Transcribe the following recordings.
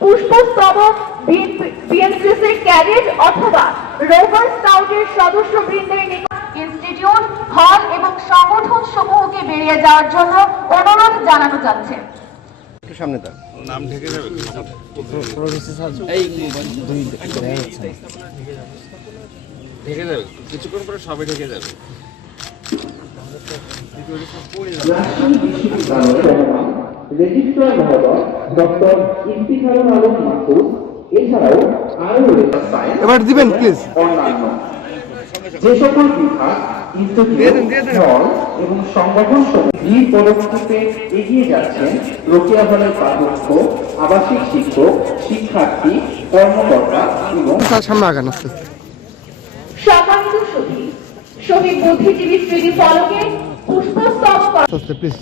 পুষ্পস্তবক, বিএনসিসির ক্যাডেট অথবা রোভার স্কাউটের সদস্যবৃন্দের নিকট ইনস্টিটিউট, হল এবং সংগঠন সমূহকে বেরিয়ে যাওয়ার জন্য অনুরোধ জানানো যাচ্ছে। সামনে তার নাম ঢেকে যাবে, ঢেকে যাবে, কিছুক্ষণ পরে সবাই ঢেকে যাবে। রেজিস্ট্রার মহোদয় ডক্টর ইফতিখারুল আলম মাসুদ, এছাড়াও আরও এবার দিবেন প্লিজ। অন্যান্য যে সকল বিভাগ, ইনস্টিটিউট, হল এবং সংগঠন ধীর পদক্ষেপে এগিয়ে যাচ্ছেন রোকেয়া হলের প্রাধ্যক্ষ, আবাসিক শিক্ষক, শিক্ষার্থী, কর্মকর্তা এবং সামনে আগান আস্তে সম্মানিত শহীদ বুদ্ধিজীবী স্মৃতি ফলকে পুষ্পস্তবক আস্তে প্লিজ।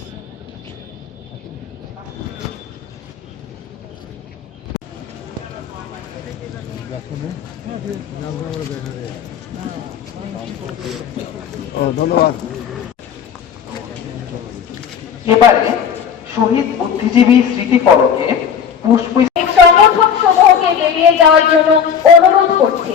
ধন্যবাদ। এবারে শহীদ বুদ্ধিজীবী স্মৃতি ফলকে পুষ্প সংগঠন সমূহকে বেরিয়ে যাওয়ার জন্য অনুরোধ করছি।